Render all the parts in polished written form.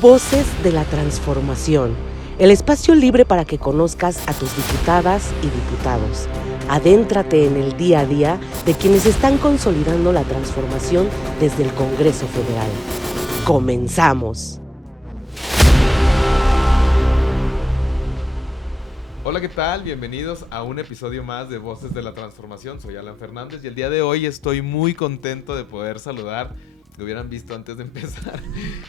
Voces de la Transformación, el espacio libre para que conozcas a tus diputadas y diputados. Adéntrate en el día a día de quienes están consolidando la transformación desde el Congreso Federal. ¡Comenzamos! Hola, ¿qué tal? Bienvenidos a un episodio más de Voces de la Transformación. Soy Alan Fernández y el día de hoy estoy muy contento de poder saludar. Lo hubieran visto antes de empezar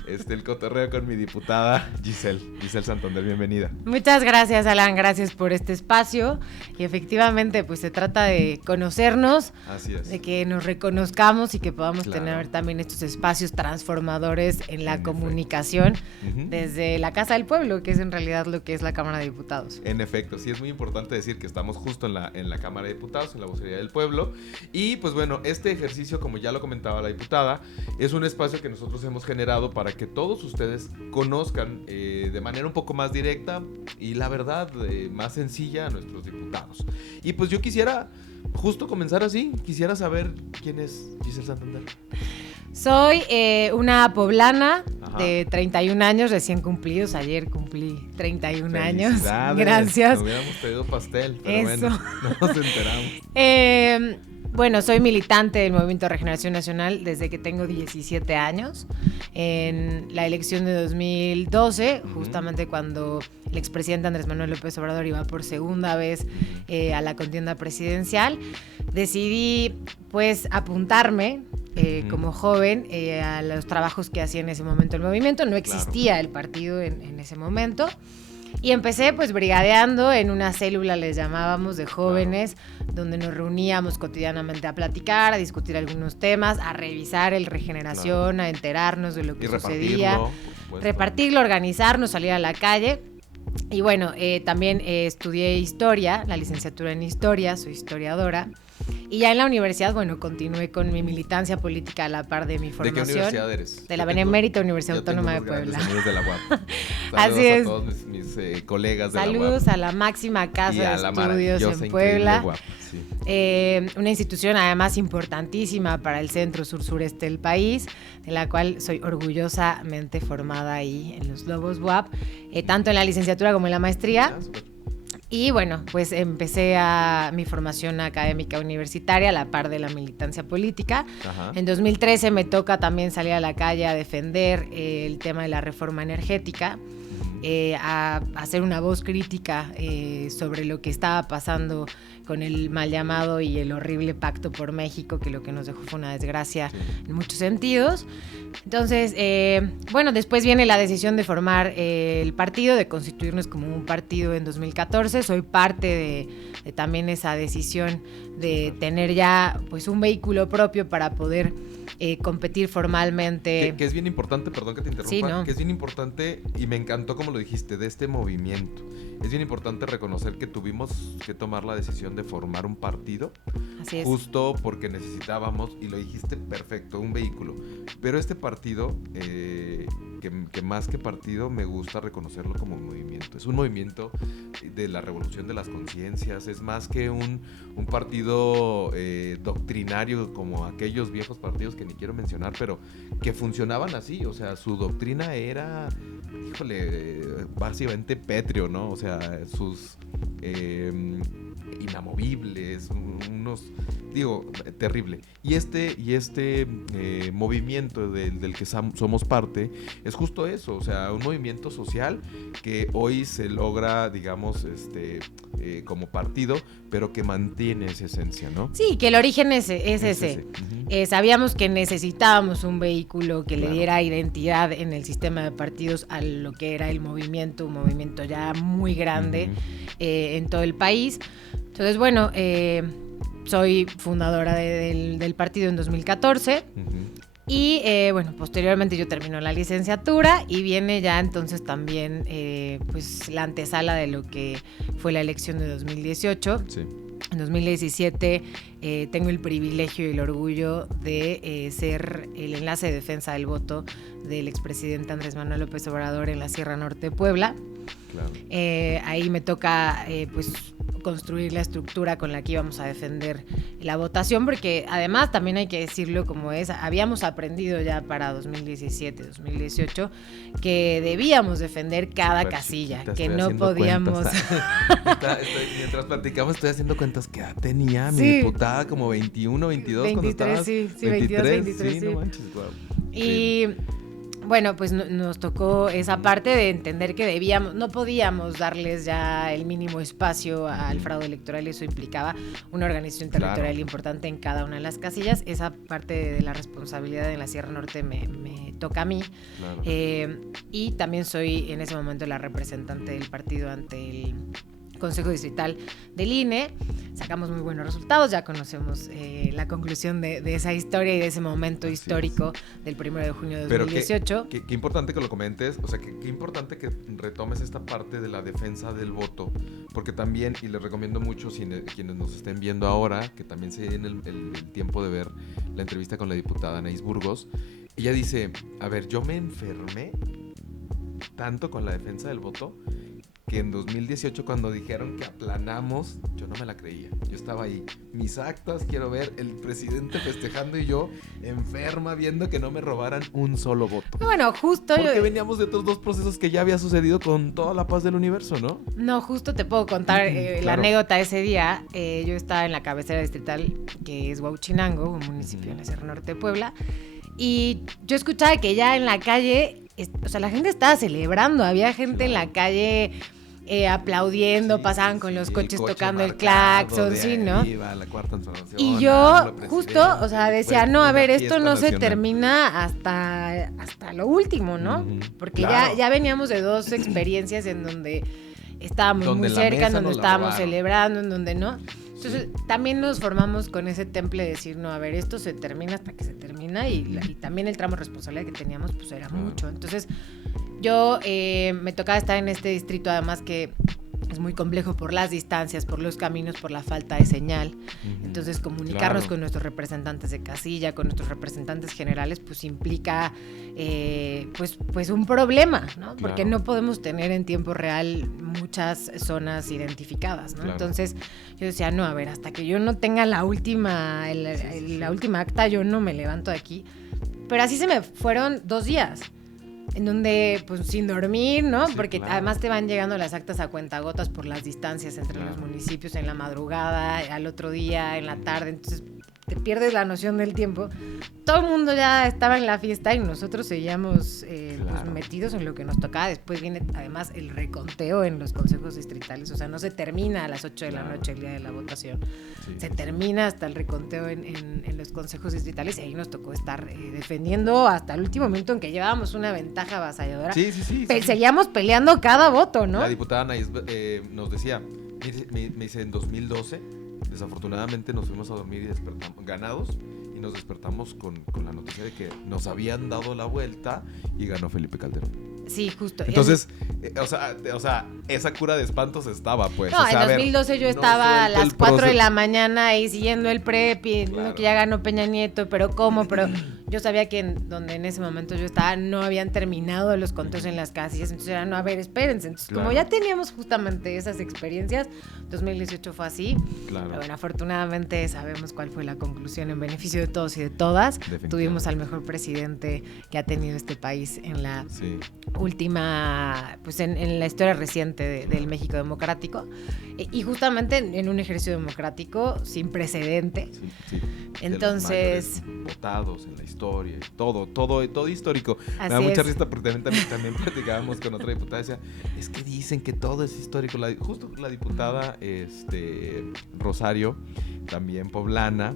el cotorreo con mi diputada Giselle Santander, bienvenida. Muchas gracias, Alan, gracias por este espacio y efectivamente pues se trata de conocernos, así es, de que nos reconozcamos y que podamos tener también estos espacios transformadores en la comunicación desde la Casa del Pueblo, que es en realidad lo que es la Cámara de Diputados. En efecto, sí es muy importante decir que estamos justo en la Cámara de Diputados, en la vocería del pueblo, y pues bueno, este ejercicio, como ya lo comentaba la diputada, es un espacio que nosotros hemos generado para que todos ustedes conozcan de manera un poco más directa y la verdad más sencilla a nuestros diputados. Y pues yo quisiera justo comenzar así, quisiera saber quién es Giselle Santander. Soy una poblana de 31 años recién cumplidos. Ayer cumplí 31 años. Gracias. Nos hubiéramos pedido pastel, pero eso. Bueno, no nos enteramos. Bueno, soy militante del Movimiento de Regeneración Nacional desde que tengo 17 años. En la elección de 2012, justamente cuando el expresidente Andrés Manuel López Obrador iba por segunda vez a la contienda presidencial, decidí pues apuntarme como joven a los trabajos que hacía en ese momento el movimiento. No existía el partido en ese momento. Y empecé pues brigadeando en una célula, les llamábamos, de jóvenes, donde nos reuníamos cotidianamente a platicar, a discutir algunos temas, a revisar el Regeneración, a enterarnos de lo que sucedía, repartirlo, organizarnos, salir a la calle. Y bueno, también estudié historia, la licenciatura en historia, soy historiadora. Y ya en la universidad, bueno, continué con mi militancia política a la par de mi formación. ¿De qué universidad eres? De la Benemérita Universidad Autónoma de Puebla. Amigos de la UAP. Así es. A todos mis colegas de Saludos la UAP. Saludos a la máxima casa de estudios en Puebla. UAP, sí. Una institución además importantísima para el centro sur-sureste del país, de la cual soy orgullosamente formada ahí en los Lobos UAP, tanto en la licenciatura como en la maestría. Y bueno, pues empecé mi formación académica universitaria a la par de la militancia política. En 2013 me toca también salir a la calle a defender el tema de la reforma energética, a hacer una voz crítica sobre lo que estaba pasando con el mal llamado y el horrible Pacto por México, que lo que nos dejó fue una desgracia en muchos sentidos. Entonces, bueno, después viene la decisión de formar el partido, de constituirnos como un partido en 2014. Soy parte de también esa decisión de tener ya pues un vehículo propio para poder competir formalmente. Que es bien importante, perdón que te interrumpa, sí, ¿no? Que es bien importante y me encantó como lo dijiste, de este movimiento. Es bien importante reconocer que tuvimos que tomar la decisión de formar un partido. Así es. Justo porque necesitábamos, y lo dijiste perfecto, un vehículo. Pero este partido, que más que partido, me gusta reconocerlo como un movimiento. Es un movimiento de la revolución de las conciencias. Es más que un partido doctrinario como aquellos viejos partidos que ni quiero mencionar, pero que funcionaban así. O sea, su doctrina era, básicamente pétreo, ¿no? O sea, sus inamovibles, terrible. Y este movimiento del que somos parte es justo eso, o sea, un movimiento social que hoy se logra, digamos, como partido, pero que mantiene esa esencia, ¿no? Sí, que el origen es ese. Sabíamos que necesitábamos un vehículo que le diera identidad en el sistema de partidos a lo que era el movimiento, un movimiento ya muy grande en todo el país. Entonces, bueno, soy fundadora del partido en 2014 y, bueno, posteriormente yo termino la licenciatura y viene ya entonces también pues la antesala de lo que fue la elección de 2018. Sí. En 2017 tengo el privilegio y el orgullo de ser el enlace de defensa del voto del expresidente Andrés Manuel López Obrador en la Sierra Norte de Puebla. Claro. Ahí me toca pues construir la estructura con la que íbamos a defender la votación, porque además también hay que decirlo como es, habíamos aprendido ya para 2017, 2018, que debíamos defender cada casilla, que no podíamos... Mientras platicamos estoy haciendo cuentas que tenía mi diputada como 21, 22 23, cuando estaba... Sí, 22, 23, sí. No manches, wow. Y... bueno, pues nos tocó esa parte de entender que no podíamos darles ya el mínimo espacio al fraude electoral. Eso implicaba una organización territorial importante en cada una de las casillas. Esa parte de la responsabilidad en la Sierra Norte me toca a mí. Claro. Y también soy en ese momento la representante del partido ante el Consejo Distrital del INE. Sacamos muy buenos resultados, ya conocemos la conclusión de esa historia y de ese momento histórico del 1 de junio de 2018. Pero qué importante que lo comentes, o sea, qué importante que retomes esta parte de la defensa del voto, porque también, y les recomiendo mucho quienes nos estén viendo ahora, que también se den el tiempo de ver la entrevista con la diputada Anaís Burgos. Ella dice, a ver, yo me enfermé tanto con la defensa del voto que en 2018 cuando dijeron que aplanamos, yo no me la creía. Yo estaba ahí, mis actas, quiero ver el presidente festejando y yo enferma viendo que no me robaran un solo voto. Bueno, justo... porque veníamos de otros dos procesos que ya había sucedido con toda la paz del universo, ¿no? No, justo te puedo contar la anécdota ese día. Yo estaba en la cabecera distrital, que es Huauchinango, un municipio en la Sierra Norte de Puebla, y yo escuchaba que ya en la calle, o sea, la gente estaba celebrando, había gente en la calle... aplaudiendo, pasaban con los coches tocando el claxon, sí, ¿no? La cuarta y yo justo, o sea, decía, no, a ver, esto no se termina hasta lo último, ¿no? Porque ya veníamos de dos experiencias en donde estábamos muy cerca, en donde estábamos celebrando, en donde no. Entonces, también nos formamos con ese temple de decir, no, a ver, esto se termina hasta que se termina y también el tramo de responsabilidad que teníamos, pues era mucho. Entonces, yo me tocaba estar en este distrito, además que es muy complejo por las distancias, por los caminos, por la falta de señal. Entonces, comunicarnos con nuestros representantes de casilla, con nuestros representantes generales, pues implica pues un problema, ¿no? Porque no podemos tener en tiempo real muchas zonas identificadas, ¿no? Entonces, yo decía, no, a ver, hasta que yo no tenga la última acta, yo no me levanto de aquí. Pero así se me fueron 2 días. En donde, pues, sin dormir, ¿no? Porque además te van llegando las actas a cuentagotas por las distancias entre los municipios, en la madrugada, al otro día, en la tarde. Entonces, te pierdes la noción del tiempo. Todo el mundo ya estaba en la fiesta y nosotros seguíamos pues, metidos en lo que nos tocaba. Después viene, además, el reconteo en los consejos distritales. O sea, no se termina a las 8 de la noche el día de la votación. Se termina hasta el reconteo en los consejos distritales y ahí nos tocó estar defendiendo hasta el último momento en que llevábamos una ventaja avasalladora. Seguíamos peleando cada voto, ¿no? La diputada Anaís nos decía, me dice, en 2012, desafortunadamente nos fuimos a dormir y despertamos ganados y nos despertamos con la noticia de que nos habían dado la vuelta y ganó Felipe Calderón. Sí, justo. Entonces, o sea, esa cura de espantos estaba, pues. No, o sea, en 2012 yo estaba a las 4 de la mañana ahí siguiendo el PREP y que ya ganó Peña Nieto, pero ¿cómo? Pero yo sabía que donde en ese momento yo estaba no habían terminado los conteos en las casillas, entonces era, no, a ver, espérense. Entonces, como ya teníamos justamente esas experiencias, 2018 fue así. Pero bueno, afortunadamente sabemos cuál fue la conclusión en beneficio de todos y de todas. Tuvimos al mejor presidente que ha tenido este país en la última, pues en la historia reciente del México democrático y justamente en un ejercicio democrático sin precedente. Entonces, votados en la historia, todo histórico. Me da mucha risa porque también platicábamos con otra diputada, decía, es que dicen que todo es histórico. Justo la diputada Rosario, también poblana,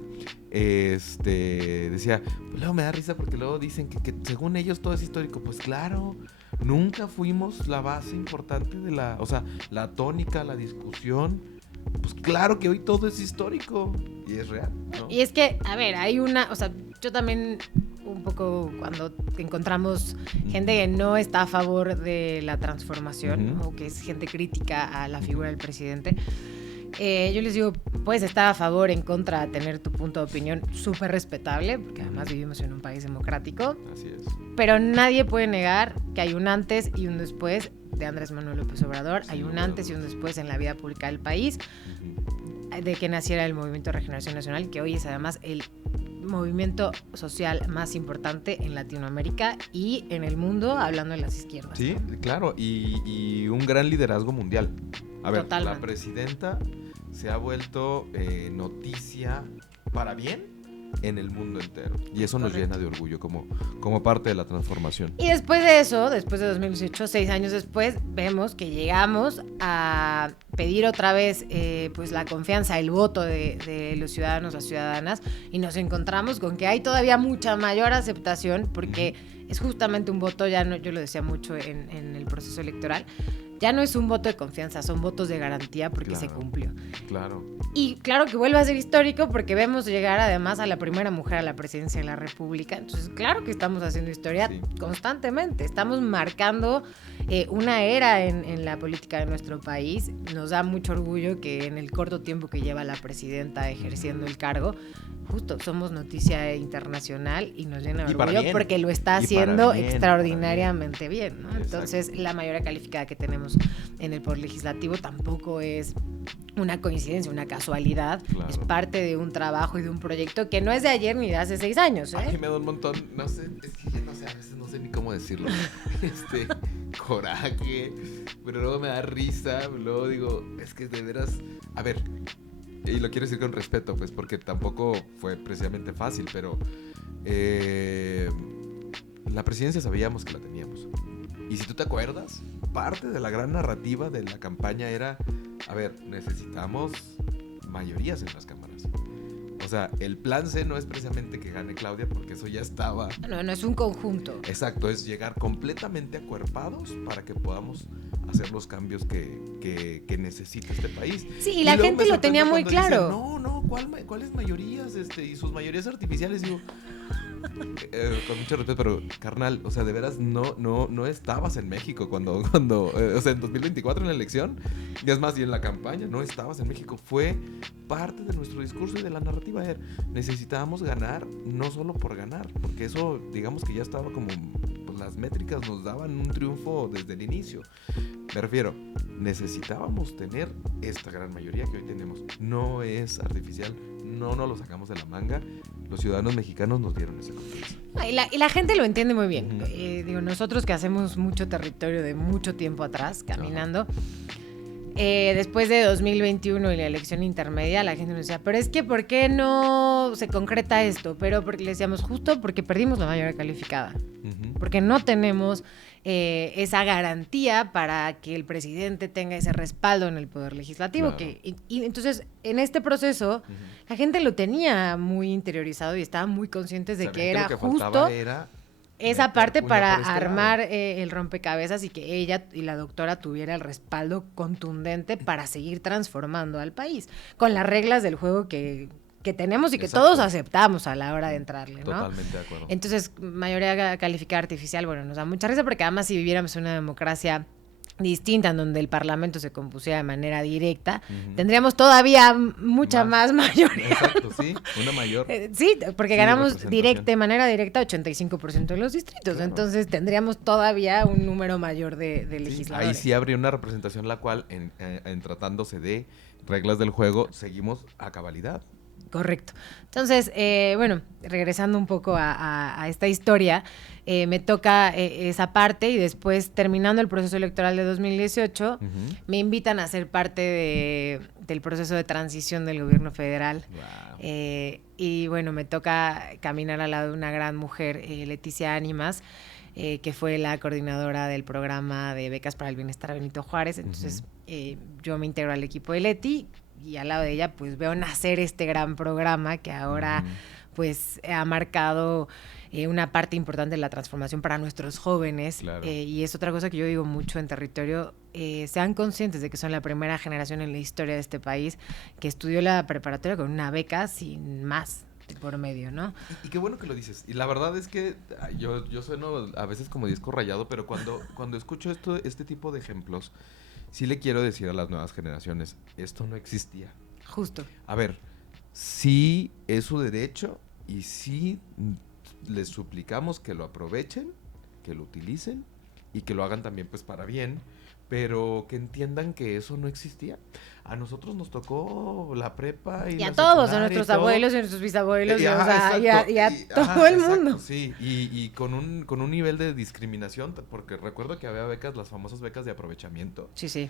decía, pues luego me da risa porque luego dicen que según ellos todo es histórico. Pues claro, nunca fuimos la base importante de la tónica, la discusión. Pues claro que hoy todo es histórico y es real, ¿no? Y es que, a ver, yo también un poco cuando encontramos gente que no está a favor de la transformación o que es gente crítica a la figura del presidente, yo les digo, puedes estar a favor, en contra, tener tu punto de opinión súper respetable, porque además vivimos en un país democrático. Así es. Pero nadie puede negar que hay un antes y un después presidente Andrés Manuel López Obrador. Hay un antes y un después en la vida pública del país, de que naciera el Movimiento de Regeneración Nacional, que hoy es además el movimiento social más importante en Latinoamérica y en el mundo, hablando de las izquierdas. Sí, claro, y un gran liderazgo mundial. A ver, Totalmente. La presidenta se ha vuelto noticia para bien en el mundo entero. Y eso nos llena de orgullo como parte de la transformación. Y después de eso, después de 2018, 6 años después, vemos que llegamos a pedir otra vez pues la confianza, el voto de los ciudadanos, las ciudadanas, y nos encontramos con que hay todavía mucha mayor aceptación, porque es justamente un voto, ya no, yo lo decía mucho en el proceso electoral, ya no es un voto de confianza, son votos de garantía porque se cumplió. Claro. Y claro que vuelve a ser histórico porque vemos llegar además a la primera mujer a la presidencia de la República. Entonces, claro que estamos haciendo historia constantemente. Estamos marcando una era en la política de nuestro país. Nos da mucho orgullo que en el corto tiempo que lleva la presidenta ejerciendo el cargo, justo somos noticia internacional y nos llena de orgullo porque lo está haciendo extraordinariamente bien, ¿no? Entonces, la mayoría calificada que tenemos en el Poder Legislativo tampoco es una coincidencia, una casualidad. Claro. Es parte de un trabajo y de un proyecto que no es de ayer ni de hace 6 años. A mí me da un montón, no sé, es que ya no sé, a veces no sé ni cómo decirlo. Coraje, pero luego me da risa, luego digo, es que de veras, a ver, y lo quiero decir con respeto, pues porque tampoco fue precisamente fácil, pero la presidencia sabíamos que la teníamos. Y si tú te acuerdas, parte de la gran narrativa de la campaña era, a ver, necesitamos mayorías en las cámaras. O sea, el plan C no es precisamente que gane Claudia, porque eso ya estaba. No es un conjunto. Exacto, es llegar completamente acuerpados para que podamos hacer los cambios que necesita este país. Sí, y la gente lo tenía muy claro. Dicen, ¿cuáles mayorías? Y sus mayorías artificiales, digo, con mucho respeto, pero carnal, o sea, de veras no estabas en México cuando o sea, en 2024 en la elección, y es más, y en la campaña, no estabas en México. Fue parte de nuestro discurso y de la narrativa. Necesitábamos ganar, no solo por ganar, porque eso, digamos que ya estaba como, pues las métricas nos daban un triunfo desde el inicio. Me refiero, necesitábamos tener esta gran mayoría que hoy tenemos. No es artificial, no nos lo sacamos de la manga. Los ciudadanos mexicanos nos dieron esa confianza. Y la gente lo entiende muy bien. Digo, nosotros que hacemos mucho territorio de mucho tiempo atrás, caminando, después de 2021 y la elección intermedia, la gente nos decía, pero es que ¿por qué no se concreta esto? Pero porque le decíamos, justo porque perdimos la mayoría calificada. Porque no tenemos esa garantía para que el presidente tenga ese respaldo en el Poder Legislativo. Claro. Y entonces, en este proceso, la gente lo tenía muy interiorizado y estaban muy conscientes de que era justo esa parte para armar el rompecabezas y que ella y la doctora tuviera el respaldo contundente para seguir transformando al país con las reglas del juego que tenemos y que todos aceptamos a la hora de entrarle, ¿no? Totalmente de acuerdo. Entonces, mayoría calificada artificial, bueno, nos da mucha risa porque además si viviéramos una democracia distinta en donde el Parlamento se compusiera de manera directa, tendríamos todavía mucha más mayoría. Exacto, sí, una mayor. Sí, porque ganamos de manera directa 85% de los distritos, claro. Entonces tendríamos todavía un número mayor de legisladores. Ahí sí habría una representación la cual, en tratándose de reglas del juego, seguimos a cabalidad. Correcto. Entonces, bueno, regresando un poco a esta historia, me toca esa parte y después, terminando el proceso electoral de 2018, me invitan a ser parte del proceso de transición del gobierno federal. Wow. Y bueno, me toca caminar al lado de una gran mujer, Leticia Ánimas, que fue la coordinadora del programa de becas para el bienestar Benito Juárez. Entonces, yo me integro al equipo de Leti, y al lado de ella pues veo nacer este gran programa que ahora pues ha marcado una parte importante de la transformación para nuestros jóvenes. Claro. Y es otra cosa que yo digo mucho en territorio, sean conscientes de que son la primera generación en la historia de este país que estudió la preparatoria con una beca sin más por medio, ¿no? Y qué bueno que lo dices. Y la verdad es que yo sueno a veces como disco rayado, pero cuando escucho este tipo de ejemplos, sí le quiero decir a las nuevas generaciones, esto no existía. Justo. A ver, sí es su derecho y sí les suplicamos que lo aprovechen, que lo utilicen y que lo hagan también pues para bien, pero que entiendan que eso no existía. A nosotros nos tocó la prepa y a todos, a nuestros abuelos y a nuestros bisabuelos, y a todo el mundo. Sí, y con un nivel de discriminación, porque recuerdo que había becas, las famosas becas de aprovechamiento. Sí.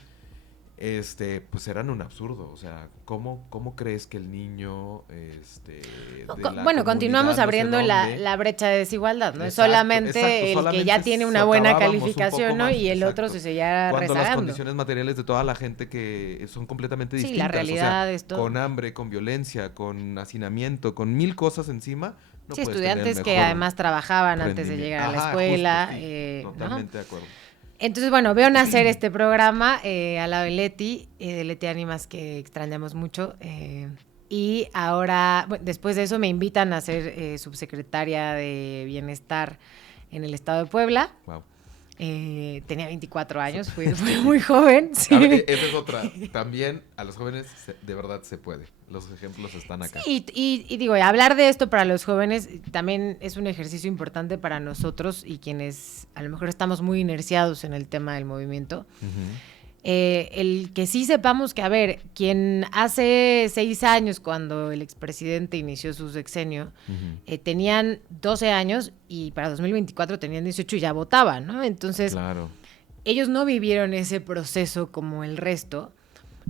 Pues eran un absurdo, o sea, ¿cómo crees que el niño, continuamos abriendo la brecha de desigualdad, ¿no? Exacto, solamente el que ya tiene una buena calificación, ¿no? Y el otro se seguía rezagando. Cuando las condiciones materiales de toda la gente que son completamente distintas. Sí, la realidad es todo. Con hambre, con violencia, con hacinamiento, con 1000 cosas encima. No puedes estudiantes que además trabajaban antes de llegar a la escuela. Justo, sí, totalmente de acuerdo. Entonces, bueno, veo nacer este programa al lado de Leti Ánimas, que extrañamos mucho. Y ahora, después de eso, me invitan a ser subsecretaria de Bienestar en el estado de Puebla. Wow. Tenía 24 años, fui muy joven. Sí. Esa es otra. También a los jóvenes de verdad se puede. Los ejemplos están acá. Sí, y digo, hablar de esto para los jóvenes también es un ejercicio importante para nosotros y quienes a lo mejor estamos muy inerciados en el tema del movimiento. Uh-huh. El que sí sepamos que, a ver, quien hace 6 años, cuando el expresidente inició su sexenio, uh-huh, tenían 12 años y para 2024 tenían 18 y ya votaban, ¿no? Entonces, claro, ellos no vivieron ese proceso como el resto,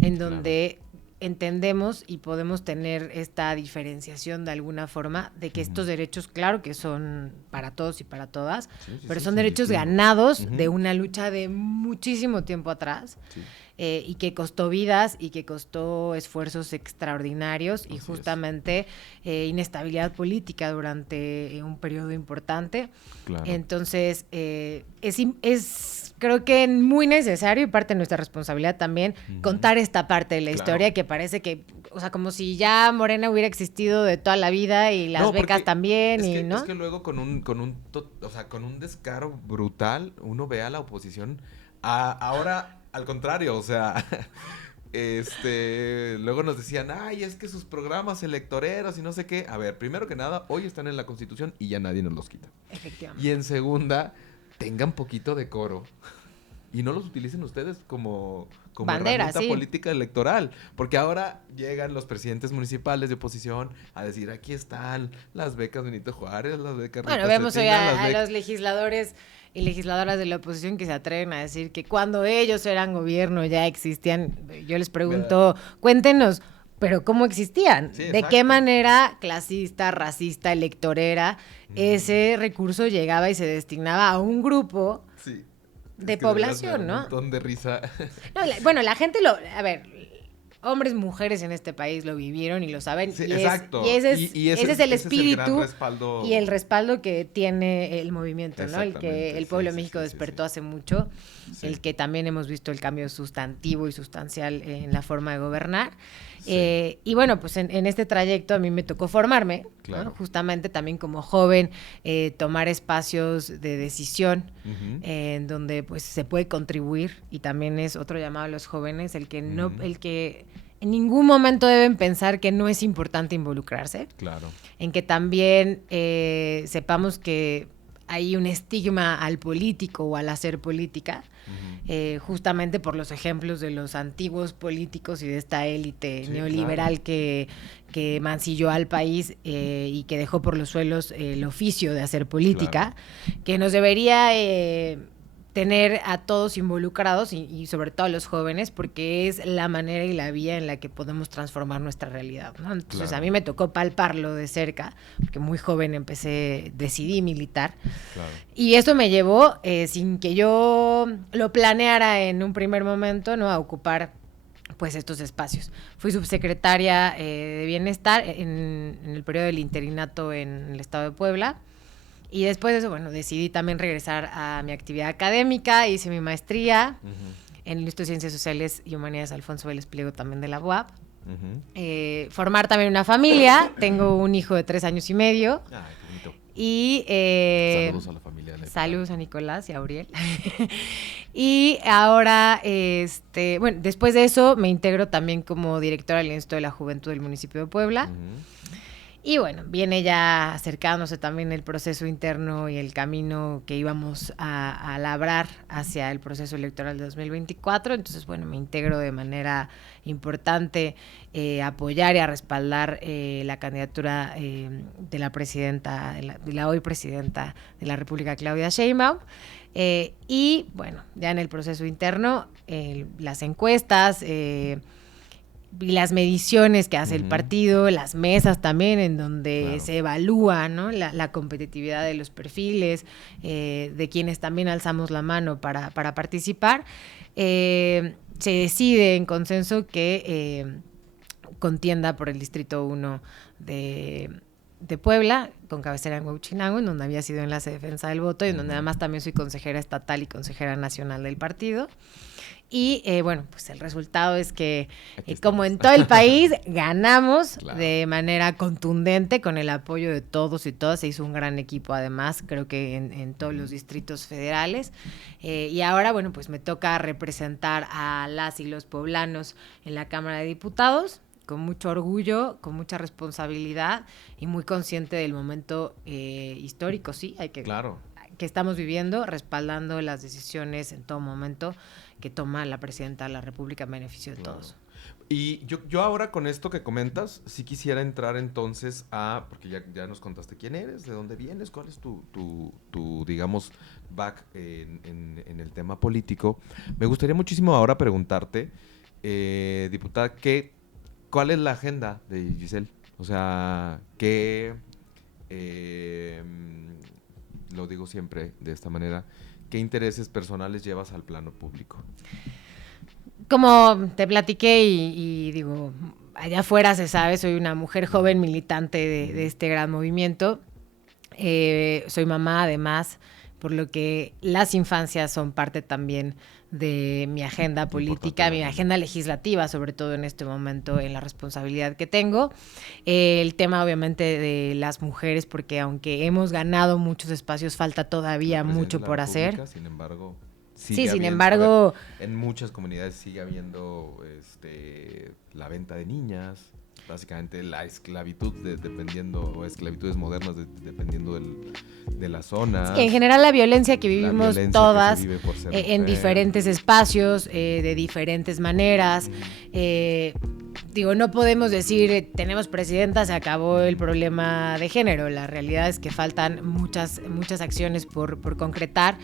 en donde entendemos y podemos tener esta diferenciación de alguna forma de que estos derechos, claro que son para todos y para todas, pero son derechos ganados de una lucha de muchísimo tiempo atrás, y que costó vidas y que costó esfuerzos extraordinarios y justamente inestabilidad política durante un periodo importante. Claro. Entonces, es creo que muy necesario y parte de nuestra responsabilidad también contar esta parte de la historia, que parece que, o sea, como si ya Morena hubiera existido de toda la vida y las becas también, ¿no? Es que luego con un descaro brutal uno ve a la oposición ahora al contrario, o sea, luego nos decían, ay, es que sus programas electoreros y no sé qué. A ver, primero que nada, hoy están en la Constitución y ya nadie nos los quita. Efectivamente. Y en segunda, tengan poquito decoro y no los utilicen ustedes como bandera, herramienta política electoral, porque ahora llegan los presidentes municipales de oposición a decir, aquí están las becas Benito Juárez, las becas Rita vemos hoy a los legisladores y legisladoras de la oposición que se atreven a decir que cuando ellos eran gobierno ya existían. Yo les pregunto, cuéntenos, pero ¿cómo existían? Sí, ¿de qué manera clasista, racista, electorera ese recurso llegaba y se destinaba a un grupo de población, ¿no? Un montón de risa. No, la gente a ver, hombres, mujeres en este país lo vivieron y lo saben. Sí, exacto. Y ese es el espíritu y el respaldo que tiene el movimiento, ¿no? El que el pueblo de México despertó hace mucho, el que también hemos visto el cambio sustantivo y sustancial en la forma de gobernar. Y bueno, pues en este trayecto a mí me tocó formarme, claro, ¿no? Justamente también como joven, tomar espacios de decisión, en donde pues se puede contribuir, y también es otro llamado a los jóvenes, el que en ningún momento deben pensar que no es importante involucrarse. Claro. En que también sepamos que hay un estigma al político o al hacer política, justamente por los ejemplos de los antiguos políticos y de esta élite neoliberal, claro, que mancilló al país y que dejó por los suelos el oficio de hacer política, claro, que nos debería tener a todos involucrados y sobre todo a los jóvenes, porque es la manera y la vía en la que podemos transformar nuestra realidad, ¿no? Entonces, claro, a mí me tocó palparlo de cerca, porque muy joven decidí militar, claro, y eso me llevó, sin que yo lo planeara en un primer momento, ¿no?, a ocupar pues estos espacios. Fui subsecretaria de Bienestar en el periodo del interinato en el estado de Puebla. Y después de eso, bueno, decidí también regresar a mi actividad académica, hice mi maestría en el Instituto de Ciencias Sociales y Humanidades Alfonso Vélez Pliego, también de la UAP. Formar también una familia, tengo un hijo de 3 años y medio. Ay, qué bonito. Y saludos a la familia. Saludos a Nicolás y a Auriel. Y ahora, bueno, después de eso me integro también como directora del Instituto de la Juventud del municipio de Puebla. Y bueno, viene ya acercándose también el proceso interno y el camino que íbamos a labrar hacia el proceso electoral de 2024. Entonces, bueno, me integro de manera importante a apoyar y a respaldar la candidatura de la presidenta, de la hoy presidenta de la República, Claudia Sheinbaum. Y bueno, ya en el proceso interno, las encuestas y las mediciones que hace el partido, las mesas también en donde se evalúa, ¿no? la competitividad de los perfiles, de quienes también alzamos la mano para participar, se decide en consenso que contienda por el Distrito 1 de Puebla, con cabecera en Huachinango, en donde había sido enlace de defensa del voto y en donde además también soy consejera estatal y consejera nacional del partido. Y bueno, pues el resultado es que, como en todo el país, ganamos de manera contundente con el apoyo de todos y todas. Se hizo un gran equipo, además, creo que en todos los distritos federales. Y ahora, bueno, pues me toca representar a las y los poblanos en la Cámara de Diputados, con mucho orgullo, con mucha responsabilidad y muy consciente del momento histórico, sí, que estamos viviendo, respaldando las decisiones en todo momento que toma la presidenta de la República en beneficio de todos. Y yo ahora con esto que comentas, sí quisiera entrar entonces porque ya nos contaste quién eres, de dónde vienes, cuál es tu digamos, back en el tema político. Me gustaría muchísimo ahora preguntarte, diputada, ¿cuál es la agenda de Giselle? O sea, lo digo siempre de esta manera, ¿qué intereses personales llevas al plano público? Como te platiqué y digo, allá afuera se sabe, soy una mujer joven militante de este gran movimiento. Soy mamá, además, por lo que las infancias son parte también de mi agenda política, mi agenda legislativa, sobre todo en este momento, en la responsabilidad que tengo. El tema, obviamente, de las mujeres, porque aunque hemos ganado muchos espacios, falta todavía mucho por hacer. Sin embargo, en muchas comunidades sigue habiendo la venta de niñas, básicamente la esclavitud o esclavitudes modernas dependiendo de la zona. Sí, en general la violencia que vivimos todas en diferentes espacios, de diferentes maneras. No podemos decir tenemos presidenta, se acabó el problema de género. La realidad es que faltan muchas acciones por concretar.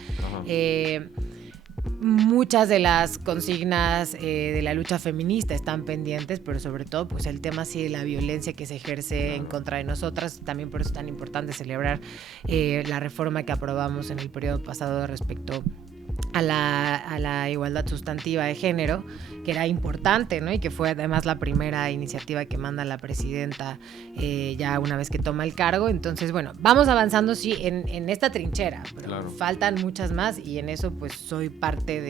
Muchas de las consignas de la lucha feminista están pendientes, pero sobre todo pues el tema sí de la violencia que se ejerce en contra de nosotras. También por eso es tan importante celebrar la reforma que aprobamos en el periodo pasado respecto a la igualdad sustantiva de género, que era importante, ¿no? Y que fue además la primera iniciativa que manda la presidenta ya una vez que toma el cargo. Entonces, bueno, vamos avanzando sí en esta trinchera, pero faltan muchas más y en eso pues soy parte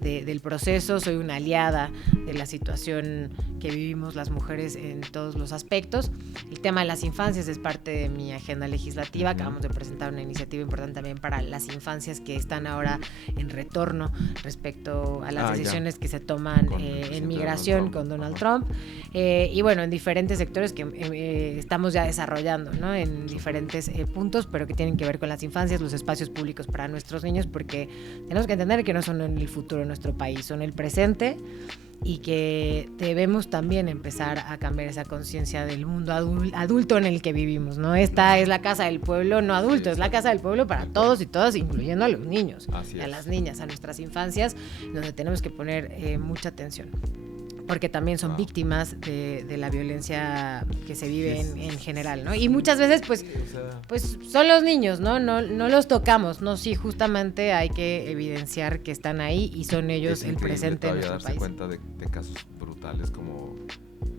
del proceso, soy una aliada de la situación que vivimos las mujeres en todos los aspectos. El tema de las infancias es parte de mi agenda legislativa. Acabamos de presentar una iniciativa importante también para las infancias que están ahora en retorno respecto a las decisiones que se toman en migración con Donald Trump. Y bueno, en diferentes sectores que estamos ya desarrollando, ¿no? En diferentes puntos, pero que tienen que ver con las infancias, los espacios públicos para nuestros niños, porque tenemos que entender que no son en el futuro de nuestro país, son el presente, y que debemos también empezar a cambiar esa conciencia del mundo adulto en el que vivimos, ¿no? Esta es la casa del pueblo, no adulto, es la casa del pueblo para todos y todas, incluyendo a los niños, a las niñas, a nuestras infancias, donde tenemos que poner mucha atención, porque también son víctimas de la violencia que se vive en general, ¿no? Y muchas veces, pues son los niños, ¿no? No los tocamos, ¿no? Sí, justamente hay que evidenciar que están ahí y son ellos el presente de nuestro país. Es increíble darse cuenta de casos brutales como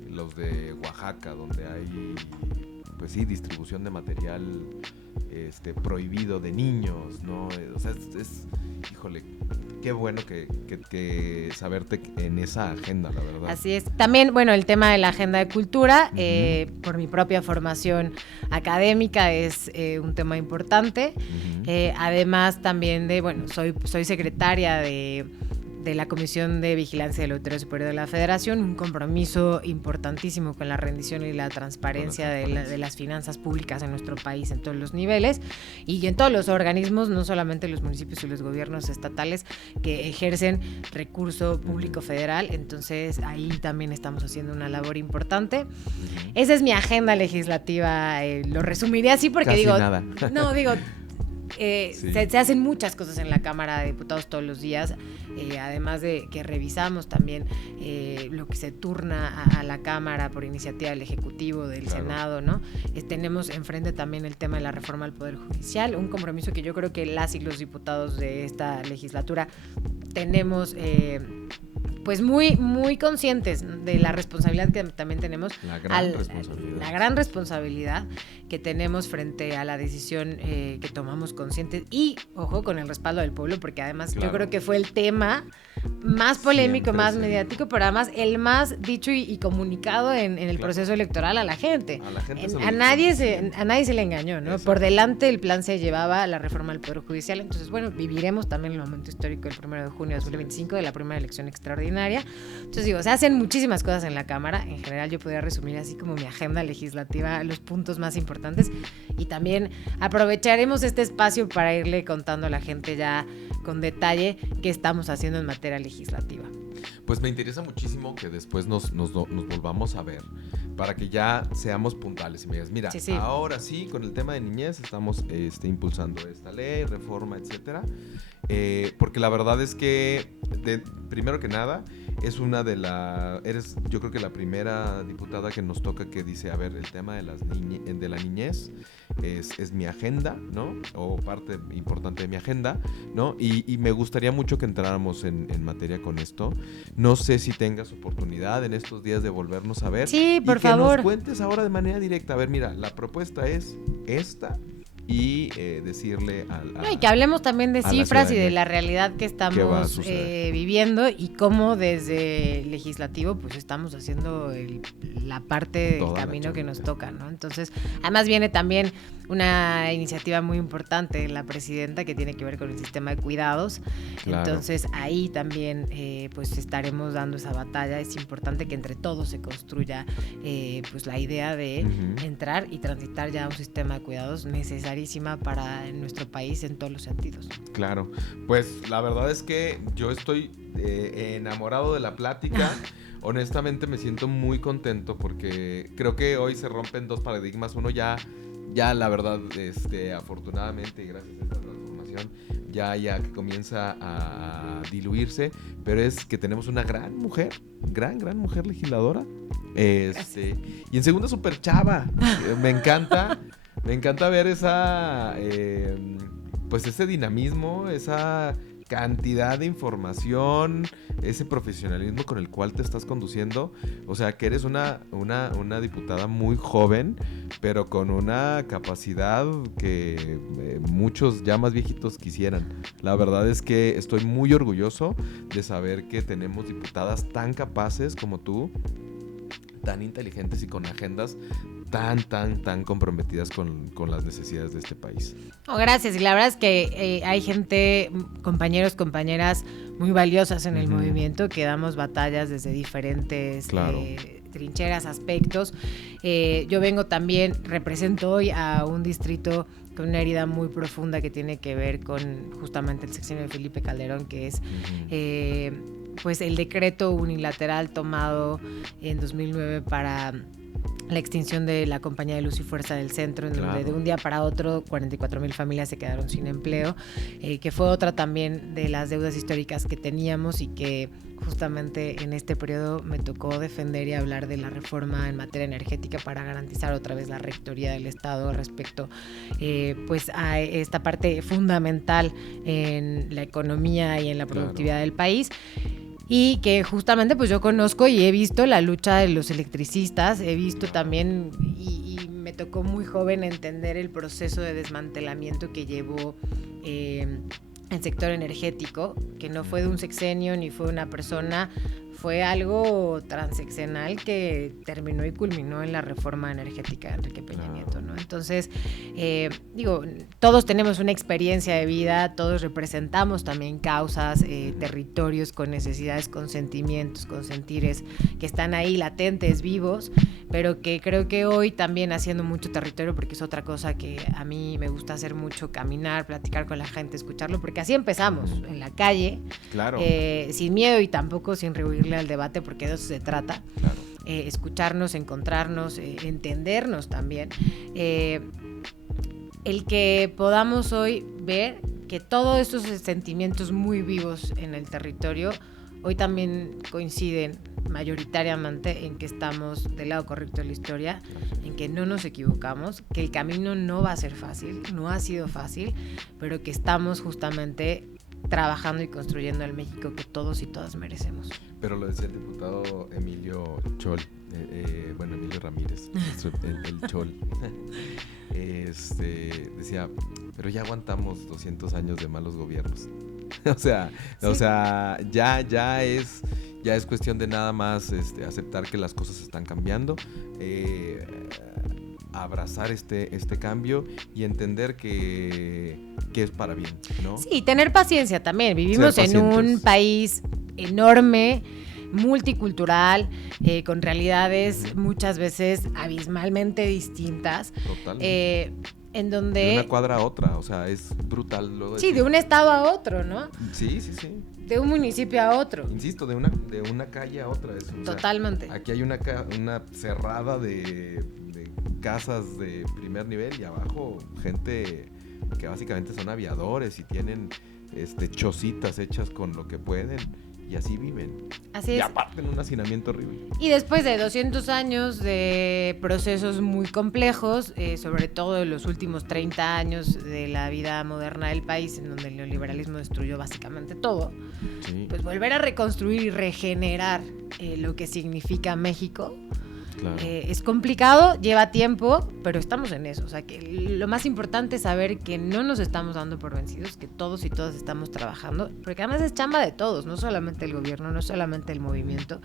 los de Oaxaca, donde hay, pues sí, distribución de material prohibido de niños, ¿no? O sea, híjole, qué bueno que saberte en esa agenda, la verdad. Así es. También, bueno, el tema de la agenda de cultura, por mi propia formación académica, es un tema importante. Además, también soy secretaria de de la Comisión de Vigilancia del Auditorio Superior de la Federación, un compromiso importantísimo con la rendición y la transparencia de las finanzas públicas en nuestro país en todos los niveles y en todos los organismos, no solamente los municipios y los gobiernos estatales que ejercen recurso público federal. Entonces ahí también estamos haciendo una labor importante. Esa es mi agenda legislativa, lo resumiré así porque Casi digo, nada. No, digo, se hacen muchas cosas en la Cámara de Diputados todos los días, además de que revisamos también lo que se turna a la Cámara por iniciativa del Ejecutivo, del Senado, ¿no? Tenemos enfrente también el tema de la reforma al Poder Judicial, un compromiso que yo creo que las y los diputados de esta legislatura tenemos pues muy, muy conscientes de la responsabilidad que también tenemos. La gran responsabilidad que tenemos frente a la decisión que tomamos conscientes y, ojo, con el respaldo del pueblo, porque además yo creo que fue el tema más polémico, más mediático, pero además el más dicho y comunicado en el proceso electoral a la gente. A nadie se le engañó, ¿no? Exacto. Por delante el plan se llevaba la reforma del Poder Judicial. Entonces, bueno, viviremos también el momento histórico del 1 de junio de 2025 de la primera elección extraordinaria. Entonces, digo, se hacen muchísimas cosas en la Cámara. En general, yo podría resumir así como mi agenda legislativa, los puntos más importantes. Y también aprovecharemos este espacio para irle contando a la gente ya con detalle qué estamos haciendo en materia legislativa. Pues me interesa muchísimo que después nos volvamos a ver para que ya seamos puntuales y me digas, mira, ahora sí, con el tema de niñez estamos impulsando esta ley, reforma, etcétera, porque la verdad es que, primero que nada, eres yo creo que la primera diputada que nos toca que dice, a ver, el tema de la niñez es mi agenda, ¿no? O parte importante de mi agenda, ¿no? Y me gustaría mucho que entráramos en materia con esto. No sé si tengas oportunidad en estos días de volvernos a ver. Sí, por favor. Que nos cuentes ahora de manera directa. A ver, mira, la propuesta es esta. Y decirle y que hablemos también de cifras y de la realidad que estamos viviendo y cómo desde el legislativo pues estamos haciendo la parte del camino que nos toca, ¿no? Entonces, además viene también una iniciativa muy importante de la presidenta que tiene que ver con el sistema de cuidados. Claro. Entonces ahí también pues estaremos dando esa batalla. Es importante que entre todos se construya pues la idea de entrar y transitar ya a un sistema de cuidados necesarísima para nuestro país en todos los sentidos. Claro, pues la verdad es que yo estoy enamorado de la plática. Honestamente me siento muy contento porque creo que hoy se rompen dos paradigmas. Uno ya la verdad, afortunadamente y gracias a esta transformación, ya que comienza a diluirse, pero es que tenemos una gran mujer legisladora, y en segunda súper chava. Me encanta ver esa, pues ese dinamismo, esa cantidad de información, ese profesionalismo con el cual te estás conduciendo. O sea, que eres una diputada muy joven, pero con una capacidad que muchos ya más viejitos quisieran. La verdad es que estoy muy orgulloso de saber que tenemos diputadas tan capaces como tú, tan inteligentes y con agendas tan comprometidas con las necesidades de este país. Oh, gracias. Y la verdad es que hay gente, compañeros, compañeras muy valiosas en el movimiento, que damos batallas desde diferentes trincheras, aspectos. Yo vengo también, represento hoy a un distrito con una herida muy profunda que tiene que ver con justamente el sexenio de Felipe Calderón, que es pues el decreto unilateral tomado en 2009 para la extinción de la compañía de luz y fuerza del centro, en donde de un día para otro 44,000 familias se quedaron sin empleo, que fue otra también de las deudas históricas que teníamos y que justamente en este periodo me tocó defender y hablar de la reforma en materia energética para garantizar otra vez la rectoría del Estado respecto pues a esta parte fundamental en la economía y en la productividad del país. Y que justamente pues yo conozco y he visto la lucha de los electricistas, he visto también y me tocó muy joven entender el proceso de desmantelamiento que llevó el sector energético, que no fue de un sexenio ni fue una persona, fue algo transeccional que terminó y culminó en la reforma energética de Enrique Peña Nieto, ¿no? Entonces, todos tenemos una experiencia de vida, todos representamos también causas, territorios con necesidades, con sentimientos, con sentires que están ahí latentes, vivos, pero que creo que hoy también haciendo mucho territorio, porque es otra cosa que a mí me gusta hacer mucho, caminar, platicar con la gente, escucharlo, porque así empezamos, en la calle, claro. Sin miedo y tampoco sin rehuirle al debate, porque de eso se trata. Claro. Escucharnos, encontrarnos, entendernos también. El que podamos hoy ver que todos estos sentimientos muy vivos en el territorio hoy también coinciden mayoritariamente en que estamos del lado correcto de la historia, en que no nos equivocamos, que el camino no va a ser fácil, no ha sido fácil, pero que estamos justamente trabajando y construyendo el México que todos y todas merecemos. Pero lo decía el diputado Emilio Chol, Emilio Ramírez, el Chol, decía, pero ya aguantamos 200 años de malos gobiernos. O sea, ya es cuestión de nada más aceptar que las cosas están cambiando, abrazar este cambio y entender que es para bien, ¿no? Sí, tener paciencia también. Vivimos en un país enorme, multicultural, con realidades muchas veces abismalmente distintas. Totalmente. En donde... De una cuadra a otra, o sea, es brutal. Sí, de un estado a otro, ¿no? Sí. De un municipio a otro. Insisto, de una calle a otra. Totalmente. Aquí hay una cerrada de casas de primer nivel y abajo gente que básicamente son aviadores y tienen chocitas hechas con lo que pueden y así viven. Así es. Y aparte en un hacinamiento horrible. Y después de 200 años de procesos muy complejos, sobre todo en los últimos 30 años de la vida moderna del país, en donde el neoliberalismo destruyó básicamente todo, sí. Pues volver a reconstruir y regenerar lo que significa México. Claro. Es complicado, lleva tiempo, pero estamos en eso. O sea, que lo más importante es saber que no nos estamos dando por vencidos, que todos y todas estamos trabajando, porque además es chamba de todos, no solamente el gobierno, no solamente el movimiento,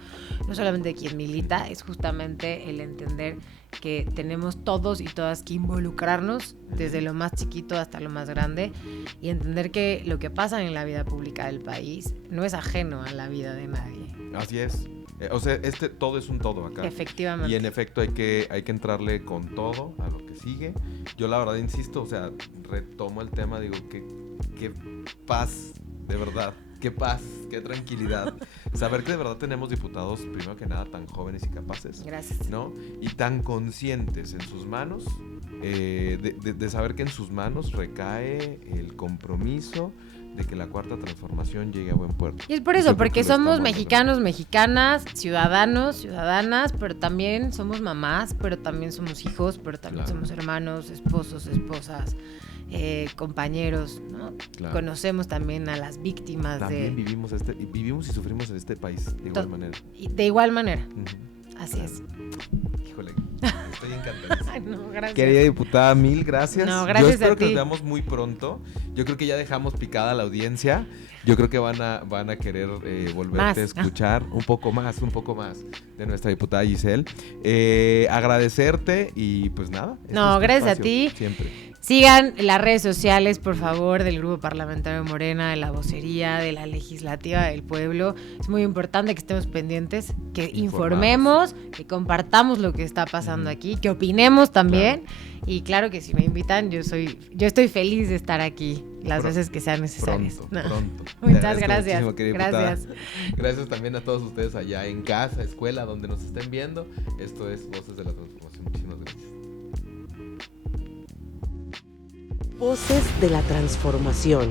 no solamente quien milita, es justamente el entender que tenemos todos y todas que involucrarnos desde lo más chiquito hasta lo más grande y entender que lo que pasa en la vida pública del país no es ajeno a la vida de nadie. Así es. O sea, todo es un todo acá. Efectivamente. Y en efecto hay que entrarle con todo a lo que sigue. Yo la verdad insisto, o sea, retomo el tema, digo, qué paz, de verdad. Qué paz, qué tranquilidad. Saber que de verdad tenemos diputados, primero que nada, tan jóvenes y capaces. Gracias. ¿No? Y tan conscientes en sus manos, de saber que en sus manos recae el compromiso de que la cuarta transformación llegue a buen puerto. Y es por eso, porque somos mexicanos, mexicanas, ciudadanos, ciudadanas, pero también somos mamás, pero también somos hijos, pero también somos hermanos, esposos, esposas, compañeros, ¿no? Claro. Conocemos también a las víctimas también vivimos y sufrimos en este país de igual manera. De igual manera. Así claro. es. Híjole, estoy encantado. Ay, no, gracias. Querida diputada, mil gracias. No, gracias. Yo espero que nos veamos muy pronto. Yo creo que ya dejamos picada a la audiencia. Yo creo que van a querer volverte a escuchar un poco más de nuestra diputada Giselle. Agradecerte y pues nada. No, gracias a ti. Siempre. Sigan las redes sociales, por favor, del Grupo Parlamentario Morena, de la vocería, de la Legislativa del Pueblo. Es muy importante que estemos pendientes, que informemos, que compartamos lo que está pasando aquí, que opinemos también. Claro. Y claro que si me invitan, yo estoy feliz de estar aquí las veces que sean necesarias. Pronto. Muchas gracias. Gracias. Gracias también a todos ustedes allá en casa, escuela, donde nos estén viendo. Esto es Voces de la Transformación. Muchísimas gracias. Voces de la Transformación,